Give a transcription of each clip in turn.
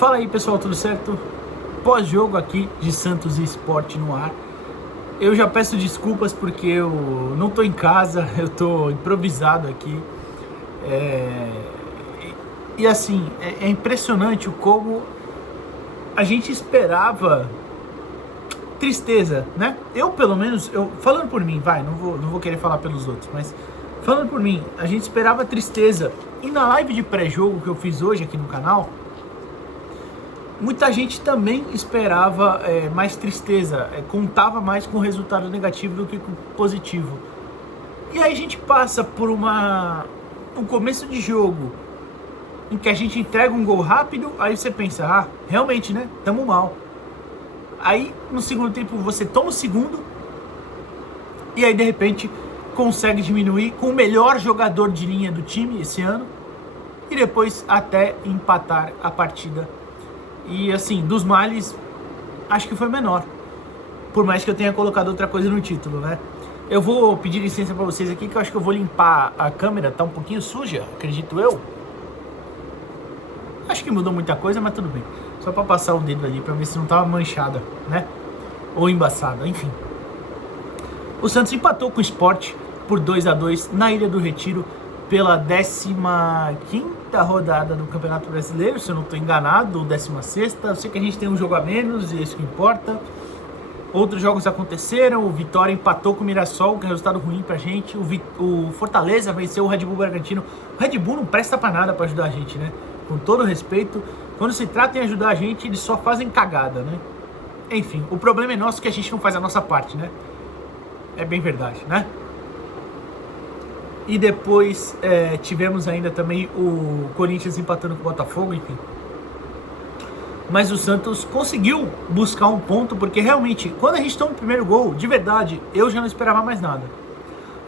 Fala aí pessoal, tudo certo? Pós-jogo aqui de Santos e Sport no ar. Eu já peço desculpas porque eu não tô em casa, eu tô improvisado aqui. E assim, é impressionante o como a gente esperava tristeza, né? Eu pelo menos, falando por mim, não vou querer falar pelos outros, mas falando por mim, a gente esperava tristeza. E na live de pré-jogo que eu fiz hoje aqui no canal, muita gente também esperava mais tristeza, contava mais com o resultado negativo do que com o positivo. E aí a gente passa por um começo de jogo em que a gente entrega um gol rápido, aí você pensa, realmente, né, tamo mal. Aí no segundo tempo você toma o segundo, e aí de repente consegue diminuir com o melhor jogador de linha do time esse ano, e depois até empatar a partida. E assim, dos males, acho que foi menor. Por mais que eu tenha colocado outra coisa no título, né? Eu vou pedir licença pra vocês aqui, que eu acho que eu vou limpar a câmera, tá um pouquinho suja, acredito eu. Acho que mudou muita coisa, mas tudo bem. Só pra passar o dedo ali, pra ver se não tava manchada, né? Ou embaçada, enfim. O Santos empatou com o Sport por 2-2 na Ilha do Retiro, pela 15ª rodada do Campeonato Brasileiro, se eu não estou enganado, ou 16ª. Eu sei que a gente tem um jogo a menos, e é isso que importa. Outros jogos aconteceram, o Vitória empatou com o Mirassol, que é um resultado ruim pra gente. O Fortaleza venceu o Red Bull Bragantino. O Red Bull não presta pra nada pra ajudar a gente, né? Com todo respeito, quando se trata em ajudar a gente, eles só fazem cagada, né? Enfim, o problema é nosso que a gente não faz a nossa parte, né? É bem verdade, né? E depois tivemos ainda também o Corinthians empatando com o Botafogo, enfim. Mas o Santos conseguiu buscar um ponto, porque realmente, quando a gente tomou o primeiro gol, de verdade, eu já não esperava mais nada.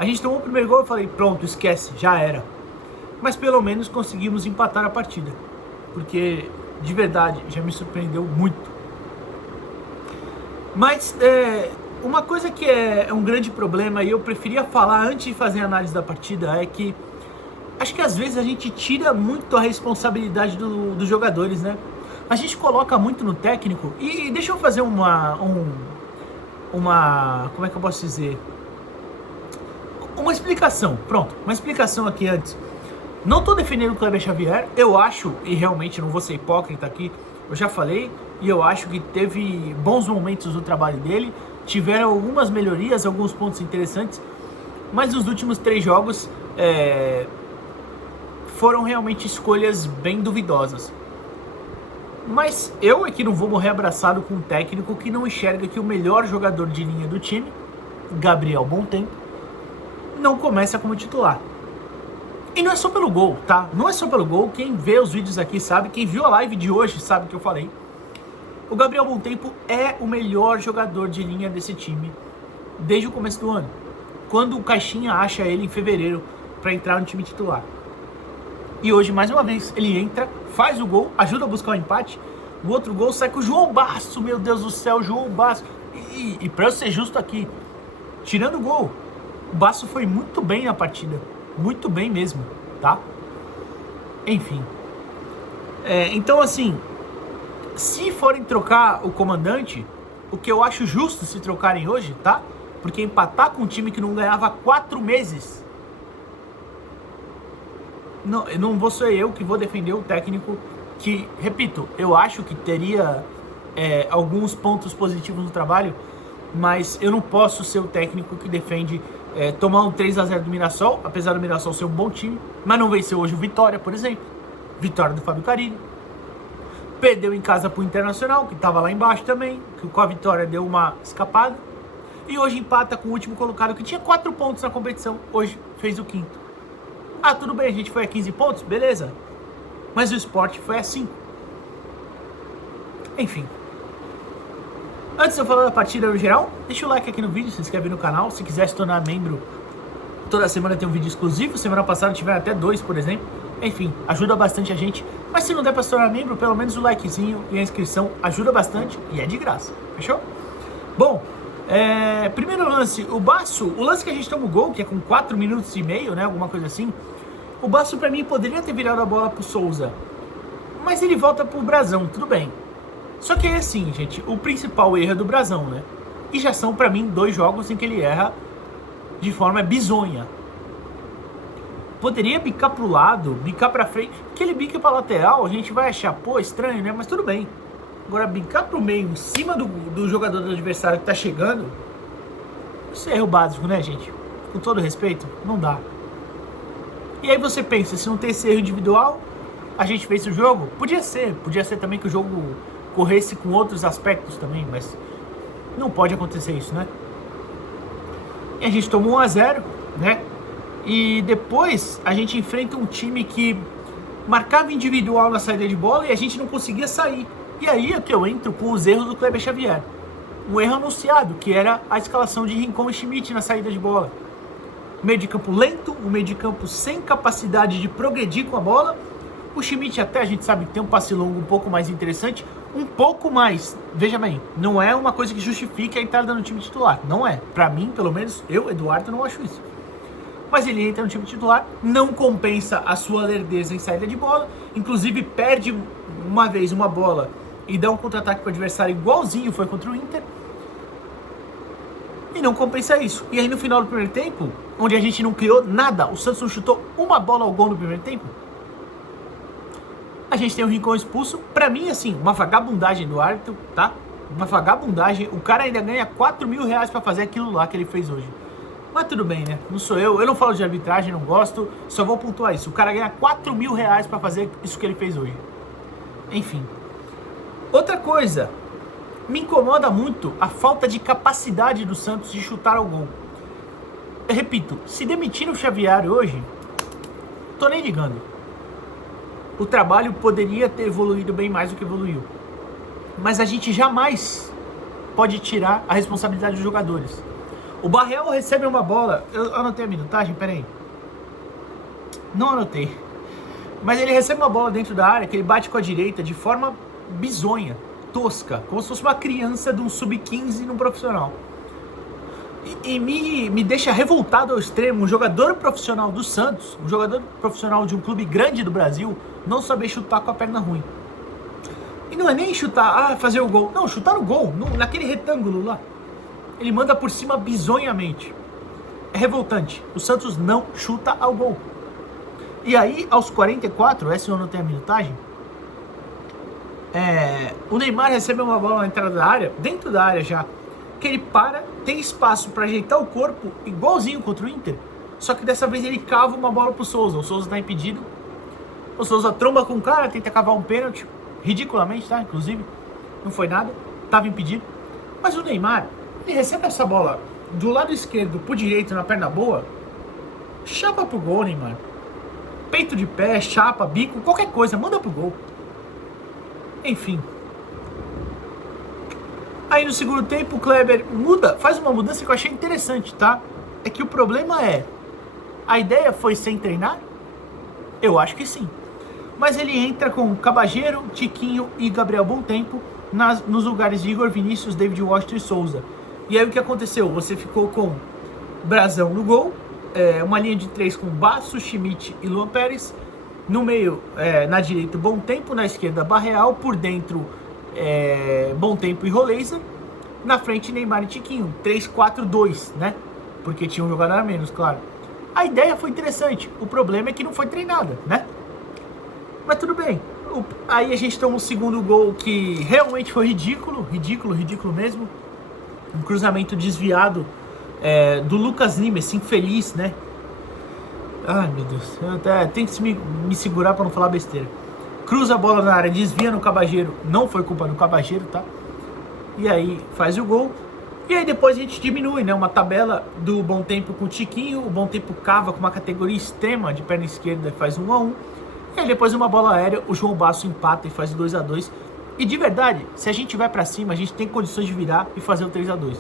A gente tomou o primeiro gol e falei, pronto, esquece, já era. Mas pelo menos conseguimos empatar a partida, porque de verdade já me surpreendeu muito. Mas uma coisa que é um grande problema, e eu preferia falar antes de fazer a análise da partida, é que acho que às vezes a gente tira muito a responsabilidade dos jogadores, né? A gente coloca muito no técnico, e deixa eu fazer como é que eu posso dizer? Uma explicação, pronto, uma explicação aqui antes. Não tô defendendo o Kleber Xavier, eu acho, e realmente não vou ser hipócrita aqui, eu já falei, e eu acho que teve bons momentos no trabalho dele, tiveram algumas melhorias, alguns pontos interessantes, mas os últimos 3 jogos foram realmente escolhas bem duvidosas. Mas eu aqui não vou morrer abraçado com um técnico que não enxerga que o melhor jogador de linha do time, Gabriel Montempo, não começa como titular. E não é só pelo gol, tá? Não é só pelo gol, quem vê os vídeos aqui sabe, quem viu a live de hoje sabe o que eu falei. O Gabriel Montempo é o melhor jogador de linha desse time desde o começo do ano, quando o Caixinha acha ele em fevereiro para entrar no time titular. E hoje, mais uma vez, ele entra, faz o gol, ajuda a buscar o empate. O outro gol sai com o João Basso, meu Deus do céu, João Basso. E para eu ser justo aqui, tirando o gol, o Basso foi muito bem na partida, muito bem mesmo, tá? Enfim. Então assim, se forem trocar o comandante, o que eu acho justo se trocarem hoje, tá? Porque empatar com um time que não ganhava 4 meses... Não vou ser eu que vou defender o técnico que, repito, eu acho que teria alguns pontos positivos no trabalho, mas eu não posso ser o técnico que defende tomar um 3-0 do Mirassol, apesar do Mirassol ser um bom time, mas não venceu hoje o Vitória, por exemplo. Vitória do Fábio Carilli. Perdeu em casa pro Internacional, que estava lá embaixo também, que com a vitória deu uma escapada. E hoje empata com o último colocado, que tinha 4 pontos na competição. Hoje fez o 5º. Tudo bem, a gente foi a 15 pontos, beleza. Mas o Sport foi a 5. Enfim. Antes de eu falar da partida no geral, deixa o like aqui no vídeo, se inscreve no canal. Se quiser se tornar membro, toda semana tem um vídeo exclusivo. Semana passada tiveram até 2, por exemplo. Enfim, ajuda bastante a gente. Mas se não der pra se tornar membro, pelo menos o likezinho e a inscrição ajuda bastante. E é de graça, fechou? Bom, primeiro lance, o lance que a gente toma o gol, que é com 4 minutos e meio, né, alguma coisa assim. O Basso pra mim poderia ter virado a bola pro Souza, Mas ele volta pro Brasão, tudo bem. Só que é assim, gente, o principal erro é do Brasão, né? E já são pra mim 2 jogos em que ele erra de forma bizonha. Poderia bicar pro lado, bicar pra frente. Que ele bica pra lateral, a gente vai achar, pô, estranho, né? Mas tudo bem. Agora, bicar pro meio, em cima do jogador do adversário que tá chegando, isso é erro básico, né, gente? Com todo respeito, não dá. E aí você pensa, se não tem esse erro individual, a gente fez o jogo? Podia ser também que o jogo corresse com outros aspectos também, mas não pode acontecer isso, né? E a gente tomou 1-0, né? E depois a gente enfrenta um time que marcava individual na saída de bola e a gente não conseguia sair. E aí é que eu entro com os erros do Kleber Xavier. Um erro anunciado, que era a escalação de Rincon e Schmidt na saída de bola. Um meio de campo lento, um meio de campo sem capacidade de progredir com a bola. O Schmidt até a gente sabe que tem um passe longo um pouco mais interessante, um pouco mais. Veja bem, não é uma coisa que justifique a entrada no time titular. Não é. Pra mim, pelo menos, eu, Eduardo, não acho isso. Mas ele entra no time titular, não compensa a sua lerdeza em saída de bola, inclusive perde uma vez uma bola e dá um contra-ataque para o adversário igualzinho foi contra o Inter, e não compensa isso. E aí no final do primeiro tempo, onde a gente não criou nada, o Santos não chutou uma bola ao gol no primeiro tempo, a gente tem o Rincon expulso. Pra mim, assim, uma vagabundagem do árbitro, tá? Uma vagabundagem. O cara ainda ganha 4 mil reais pra fazer aquilo lá que ele fez hoje. Mas tudo bem, né? Não sou eu não falo de arbitragem, não gosto, só vou pontuar isso. O cara ganha 4 mil reais pra fazer isso que ele fez hoje. Enfim. Outra coisa, me incomoda muito a falta de capacidade do Santos de chutar ao gol. Eu repito, se demitirem o Xavier hoje, tô nem ligando. O trabalho poderia ter evoluído bem mais do que evoluiu. Mas a gente jamais pode tirar a responsabilidade dos jogadores. O Barreal recebe uma bola. Eu anotei a minutagem, peraí. Não anotei. Mas ele recebe uma bola dentro da área que ele bate com a direita de forma bizonha, tosca, como se fosse uma criança de um sub-15 num profissional. E me deixa revoltado ao extremo um jogador profissional do Santos, um jogador profissional de um clube grande do Brasil, não saber chutar com a perna ruim. E não é nem chutar, fazer o gol. Não, chutar o gol, naquele retângulo lá. Ele manda por cima bizonhamente. É revoltante. O Santos não chuta ao gol. E aí, aos 44, essa eu não tenho a minutagem, o Neymar recebe uma bola na entrada da área, dentro da área já, que ele para, tem espaço para ajeitar o corpo, igualzinho contra o Inter, só que dessa vez ele cava uma bola pro Souza. O Souza tá impedido. O Souza tromba com o cara, tenta cavar um pênalti, ridiculamente, tá? Inclusive, não foi nada, tava impedido. Mas o Neymar, ele recebe essa bola do lado esquerdo pro direito na perna boa, chapa pro gol, Neymar. Peito de pé, chapa, bico, qualquer coisa, manda pro gol. Enfim. Aí no segundo tempo o Kleber faz uma mudança que eu achei interessante, tá? É que o problema é, a ideia foi sem treinar? Eu acho que sim. Mas ele entra com Cabageiro, Tiquinho e Gabriel Bontempo nos lugares de Igor Vinícius, David Washington e Souza. E aí o que aconteceu? Você ficou com Brasão no gol, uma linha de 3 com Basso, Schmidt e Luan Pérez. No meio, na direita, Bontempo, na esquerda, Barreal, por dentro, Bontempo e Roleiser. Na frente, Neymar e Tiquinho, 3-4-2, né? Porque tinha um jogador a menos, claro. A ideia foi interessante, o problema é que não foi treinada, né? Mas tudo bem. Aí a gente toma um segundo gol que realmente foi ridículo mesmo. Um cruzamento desviado do Lucas Lima, esse infeliz, né? Ai, meu Deus. Eu até tenho que me segurar pra não falar besteira. Cruza a bola na área, desvia no Cabageiro. Não foi culpa do Cabageiro, tá? E aí faz o gol. E aí depois a gente diminui, né? Uma tabela do Bontempo com o Tiquinho. O Bontempo cava com uma categoria extrema de perna esquerda e faz 1-1. E aí depois uma bola aérea, o João Basso empata e faz 2-2. E de verdade, se a gente vai pra cima, a gente tem condições de virar e fazer o 3-2.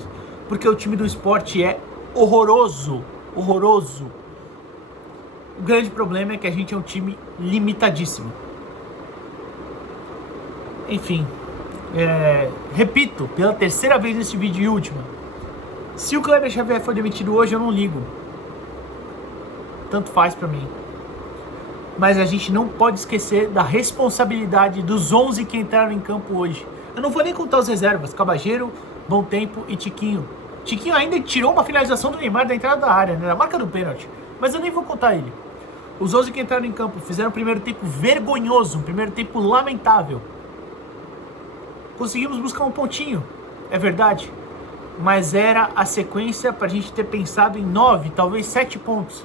Porque o time do Sport é horroroso. Horroroso. O grande problema é que a gente é um time limitadíssimo. Enfim, repito, pela terceira vez nesse vídeo e última. Se o Kleber Xavier for demitido hoje, eu não ligo. Tanto faz pra mim. mas a gente não pode esquecer da responsabilidade dos 11 que entraram em campo hoje. Eu não vou nem contar os reservas, Cabageiro, Bom Tempo e Tiquinho. Tiquinho ainda tirou uma finalização do Neymar da entrada da área, né, na marca do pênalti, mas eu nem vou contar ele. Os 11 que entraram em campo fizeram um primeiro tempo vergonhoso, um primeiro tempo lamentável. Conseguimos buscar um pontinho, é verdade, mas era a sequência para a gente ter pensado em 9, talvez 7 pontos.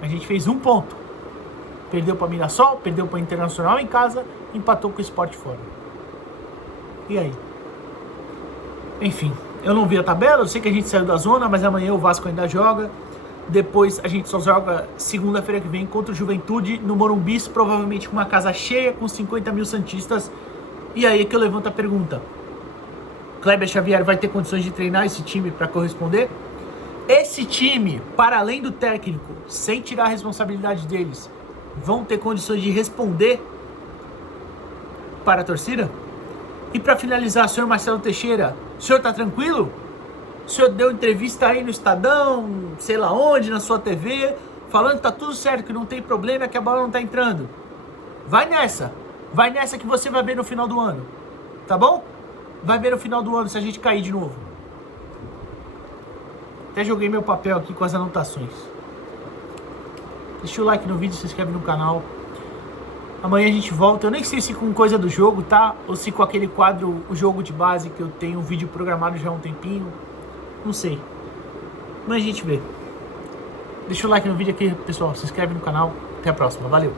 A gente fez 1 ponto. Perdeu para Mirassol, perdeu para Internacional em casa, empatou com o Sport fora. E aí? Enfim, eu não vi a tabela, eu sei que a gente saiu da zona, mas amanhã o Vasco ainda joga. Depois a gente só joga segunda-feira que vem contra o Juventude no Morumbi, provavelmente com uma casa cheia, com 50 mil santistas. E aí é que eu levanto a pergunta: Kleber Xavier vai ter condições de treinar esse time para corresponder? Esse time, para além do técnico, sem tirar a responsabilidade deles, vão ter condições de responder para a torcida? E para finalizar, senhor Marcelo Teixeira, o senhor tá tranquilo? O senhor deu entrevista aí no Estadão, sei lá onde, na sua TV, falando que tá tudo certo, que não tem problema, que a bola não tá entrando. Vai nessa que você vai ver no final do ano, tá bom? Vai ver no final do ano se a gente cair de novo. Até joguei meu papel aqui com as anotações. Deixa o like no vídeo, se inscreve no canal. Amanhã a gente volta, eu nem sei se com coisa do jogo, tá? Ou se com aquele quadro, o jogo de base, que eu tenho um vídeo programado já há um tempinho. Não sei. Mas a gente vê. Deixa o like no vídeo aqui, pessoal. Se inscreve no canal. Até a próxima. Valeu.